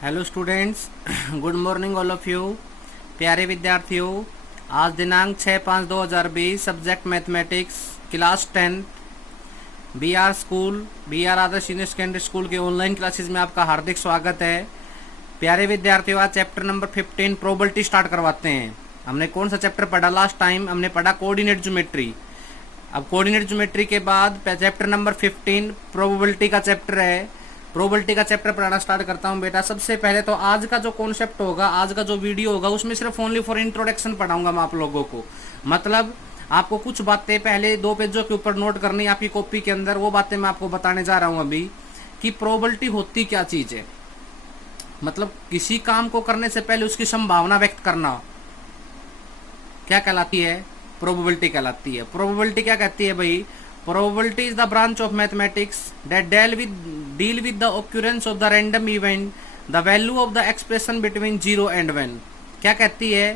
Hello students, good morning all of you. प्यारे विद्यार्थियों, आज दिनांक 6/5/2020, subject mathematics, class 10, B R Adarsh senior secondary school के ऑनलाइन क्लासेस में आपका हार्दिक स्वागत है। प्यारे विद्यार्थियों, आज चैप्टर नंबर 15 प्रोबेबिलिटी स्टार्ट करवाते हैं। हमने कौन सा चैप्टर पढ़ा लास्ट टाइम? हमने पढ़ा कोऑर्डिनेट ज्योमेट्री। अब कोऑर्डिनेट ज्योमेट्री के बाद चैप्टर नंबर 15 प्रोबेबिलिटी का चैप्टर है। प्रोबेबिलिटी का चैप्टर पढ़ाना स्टार्ट करता हूं बेटा। सबसे पहले तो आज का जो कॉन्सेप्ट होगा, आज का जो वीडियो होगा, उसमें सिर्फ ओनली फॉर इंट्रोडक्शन पढ़ाऊंगा मैं आप लोगों को। मतलब आपको कुछ बातें पहले 2 पेजों के ऊपर नोट करनी है आपकी कॉपी के अंदर। वो बातें मैं आपको बताने जा रहा हूं अभी कि प्रोबेबिलिटी होती क्या चीज है। मतलब किसी काम को करने से पहले उसकी संभावना व्यक्त करना क्या कहलाती है? प्रोबेबिलिटी कहलाती है। प्रोबेबिलिटी क्या कहती है भाई? Probability is the branch of mathematics that deal with the occurrence of the random event, the value of the expression between 0 and 1। क्या कहती है?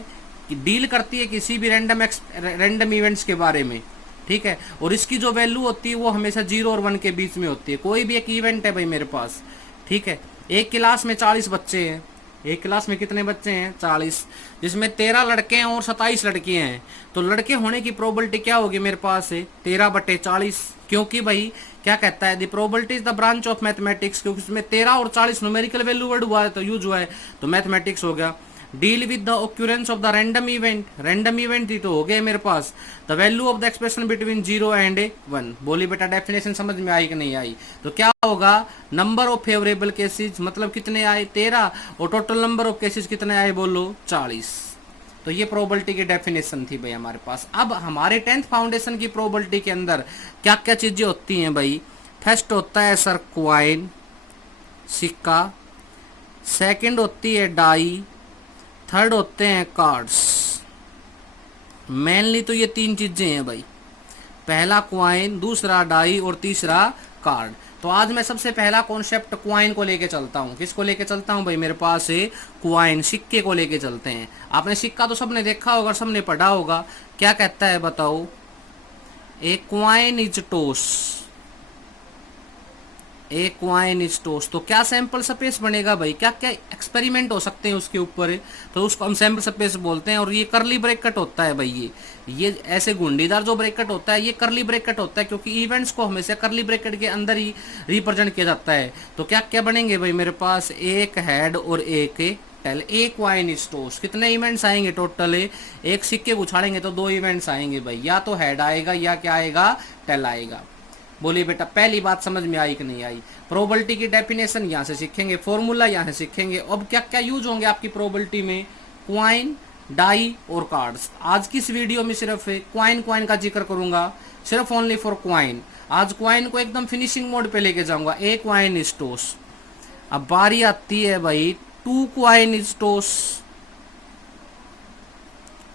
कि डील करती है किसी भी रैंडम इवेंट्स के बारे में, ठीक है। और इसकी जो वैल्यू होती है वो हमेशा 0 और 1 के बीच में होती है। कोई भी एक इवेंट है भाई मेरे पास, ठीक है। एक क्लास में 40 बच्चे हैं। एक क्लास में कितने बच्चे हैं? 40, जिसमें 13 लड़के हैं और 27 लड़कियां हैं। तो लड़के होने की प्रोबेबिलिटी क्या होगी मेरे पास है? 13/40। क्योंकि भाई क्या कहता है? The probability is the branch of mathematics, क्योंकि उसमें 13 और 40 न्यूमेरिकल वैल्यू वर्ड हुआ है तो यूज हुआ है, तो मैथमेटिक्स हो गया। Deal with the occurrence of the random event, random event ही तो हो गया मेरे पास। The value of the expression between 0 and 1। बोली बेटा डेफिनेशन समझ में आई कि नहीं आई? तो क्या होगा? नंबर ऑफ फेवरेबल केसेस, मतलब कितने आए? 13। और टोटल नंबर ऑफ केसेस कितने आए? बोलो 40। तो ये प्रोबेबिलिटी की डेफिनेशन थी भाई हमारे पास। अब हमारे 10th फाउंडेशन की प्रोबेबिलिटी के अंदर क्या क्या चीजें होती हैं भाई? फर्स्ट होता है सर क्वाइन, सिक्का। सेकंड होती है डाई। थर्ड होते हैं कार्ड्स। मेनली तो ये 3 चीजें हैं भाई। पहला क्वाइन, दूसरा डाई और तीसरा कार्ड। तो आज मैं सबसे पहला कॉन्सेप्ट क्वाइन को लेके चलता हूँ। किसको लेके चलता हूँ भाई? मेरे पास है क्वाइन, सिक्के को लेके चलते हैं। आपने सिक्का तो सबने देखा होगा, सबने पढ़ा होगा। क्या कहता है बताओ? A coin is toss, a coin is toss. तो क्या सैंपल स्पेस बनेगा भाई? क्या क्या एक्सपेरिमेंट हो सकते हैं उसके ऊपर, तो उसको हम सैंपल स्पेस बोलते हैं। और ये करली ब्रैकेट होता है भाई। ये ऐसे गुंडीदार जो ब्रैकेट होता है ये करली ब्रैकेट होता है, क्योंकि इवेंट्स को हमेशा करली ब्रैकेट के अंदर ही रिप्रेजेंट किया जाता है। तो क्या क्या बनेंगे भाई मेरे पास? एक हेड और एक टेल। एक क्वाइन इज टोस। कितने इवेंट्स आएंगे टोटल? एक सिक्के उछाड़ेंगे तो 2 इवेंट्स आएंगे भाई। या तो हेड आएगा या क्या आएगा? टेल आएगा। बोलिए बेटा पहली बात समझ में आई कि नहीं आई? प्रोबेबिलिटी की डेफिनेशन यहाँ से सीखेंगे, फॉर्मूला यहाँ से सीखेंगे। अब क्या क्या यूज होंगे आपकी प्रोबेबिलिटी में? क्वाइन, डाई और कार्ड्स। आज की इस वीडियो में सिर्फ क्वाइन का जिक्र करूंगा, सिर्फ ओनली फॉर क्वाइन। आज क्वाइन को एकदम फिनिशिंग मोड पे लेके जाऊंगा। एक क्वाइन इज टोस। अब बारी आती है भाई 2 coin is toss.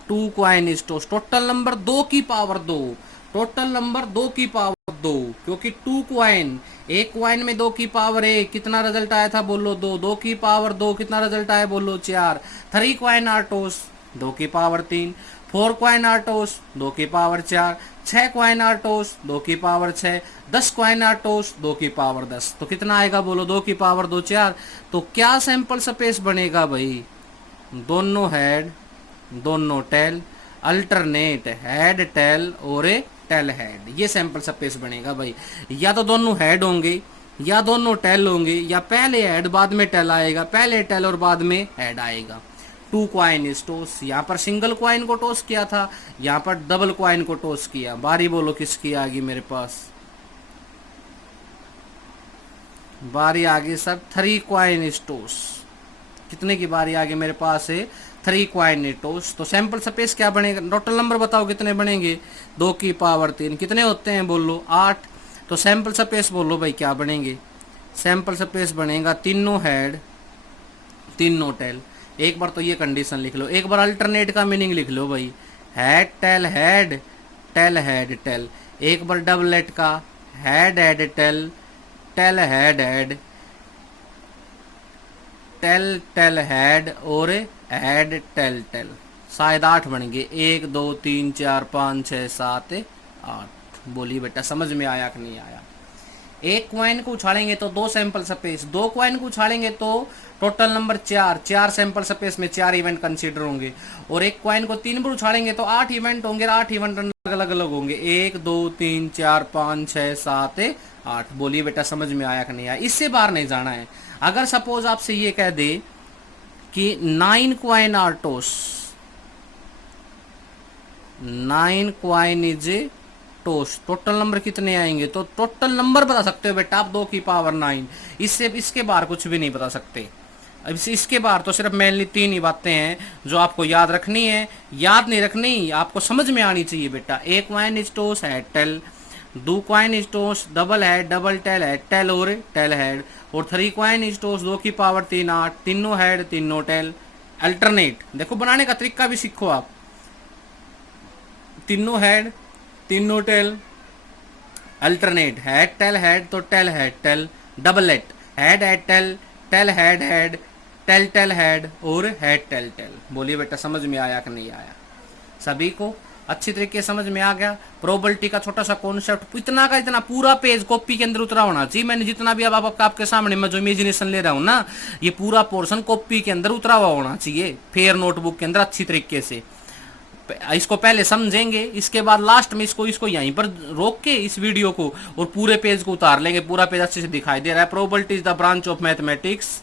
2 coin is toss. Total number 2 की पावर 2। टोटल नंबर 2 की पावर 2, क्योंकि 2 क्वाइन, एक क्वाइन में 2 की पावर 1, कितना रिजल्ट आया था? बोलो 2। 2 की पावर 2 कितना रिजल्ट आया? बोलो 4। 3 क्वाइन आर टोस, 2 की पावर 3। 4 क्वाइन आर टोस, 2 की पावर 4। 6 क्वाइन आर टोस, 2 की पावर 6। 10 क्वाइन आर टोस, 2 की पावर 10। तो कितना आएगा? बोलो 2 की पावर 2 4। तो क्या सैंपल स्पेस बनेगा भाई? दोनों हेड, दोनों टेल, अल्टरनेट हेड टेल और टेल हेड। ये सैंपल स्पेस बनेगा भाई। या तो दोनों हेड होंगे या दोनों टेल होंगे, या पहले हेड बाद में टेल आएगा, पहले टेल और बाद में हेड आएगा। 2 क्वाइन इज टोस। यहाँ पर सिंगल क्वाइन को टोस किया था, यहाँ पर डबल क्वाइन को टोस किया। बारी बोलो किसकी आ गई मेरे पास? बारी आ गई सर 3 क्वाइन इज टोस। कितने की बारी आ गई मेरे पास है? 3 क्वाइन इज टोस। तो सैंपल स्पेस क्या बनेगा? टोटल नंबर बताओ कितने बनेंगे? 2 की पावर 3। कितने होते हैं? बोलो 8। तो सैंपल स्पेस बोलो भाई क्या बनेंगे? सैंपल स्पेस बनेगा तीनों हेड, तीनों टेल। एक बार तो ये कंडीशन लिख लो, एक बार अल्टरनेट का मीनिंग लिख लो भाई। Head tail head, tail head tail. एक बार डबलेट का head head tail, tail head head, tail tail head और हेड टेल टेल। शायद 8 बन गए। 1 2 3 4 5 6 7 8। बोलिए बेटा समझ में आया कि नहीं आया? एक क्वाइन को उछालेंगे तो 2 सैंपल स्पेस, 2 क्वाइन को उछालेंगे तो टोटल नंबर 4, 4 सैंपल स्पेस में 4 इवेंट कंसीडर होंगे। और एक क्वाइन को 3 बार उछालेंगे तो 8 इवेंट होंगे, 8 इवेंट अलग अलग होंगे, 1 2 3 4 5 6 7 8। बोलिए बेटा समझ में आया कि नहीं आया? इससे बाहर नहीं जाना है। अगर सपोज आपसे ये कह दे कि 9 coin are toss, 9 coin is toss, total number कितने आएंगे? तो टोटल नंबर बता सकते हो बेटा आप 2 की पावर 9, इससे इसके बाहर कुछ भी नहीं बता सकते। अब इसके बाहर तो सिर्फ मेनली 3 ही बातें हैं जो आपको याद रखनी है, याद नहीं रखनी, आपको समझ में आनी चाहिए बेटा। एक क्वाइन इज टॉस है tail, 2 coin is toss double है, डबल टेल है, टेल और टेल हेड, और 3 क्वाइन इज टॉस 2 की पावर 3 8, तीनों हेड तीनों टेल। अल्टरनेट देखो बनाने का तरीका भी सीखो आप, तीनों हेड तीनों tail, alternate head tail head तो tail head tail, doublet head head tail, tail head head, tail tail head और हेड टेल टेल। बोलिए बेटा समझ में आया कि नहीं आया? सभी को अच्छी तरीके से समझ में आ गया? प्रोबेबिलिटी का छोटा सा कॉन्सेप्ट इतना का इतना पूरा पेज कॉपी के अंदर उतरा होना चाहिए। मैंने जितना भी अब आपके सामने मैं जो इमेजिनेशन ले रहा हूँ ना, ये पूरा पोर्शन कॉपी के अंदर उतरा हुआ होना चाहिए, फेयर नोटबुक के अंदर अच्छी तरीके से। इसको पहले समझेंगे, इसके बाद लास्ट में इसको यहीं पर रोक के इस वीडियो को और पूरे पेज को उतार लेंगे। पूरा पेज अच्छे से दिखाई दे रहा है। Probability is the branch of mathematics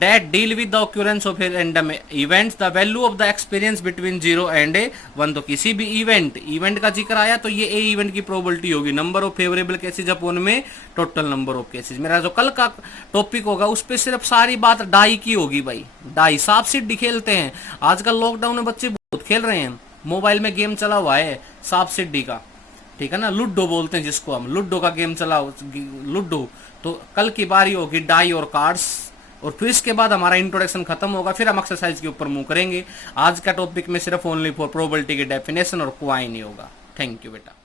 that deal with the occurrence of random events, the value of the experience between 0 and 1। तो किसी भी इवेंट का जिक्र आया तो ये ए इवेंट की प्रोबेबिलिटी होगी, number of favourable cases upon में टोटल नंबर ऑफ केसेज। मेरा जो कल का टॉपिक होगा उस पर सिर्फ सारी बात डाई की होगी भाई, डाई सांप सीढ़ी खेलते हैं आजकल लॉकडाउन में बच्चे बहुत खेल रहे हैं, मोबाइल में गेम चला हुआ है सांप सीढ़ी का, ठीक है ना, लूडो बोलते हैं जिसको हम, लूडो का गेम चला, लूडो। तो कल की बारी होगी डाई और कार्ड्स, और फिर इसके बाद हमारा इंट्रोडक्शन खत्म होगा, फिर हम एक्सरसाइज के ऊपर मूव करेंगे। आज का टॉपिक में सिर्फ ओनली फॉर प्रोबेबिलिटी की डेफिनेशन और क्वाइन ही होगा। थैंक यू बेटा।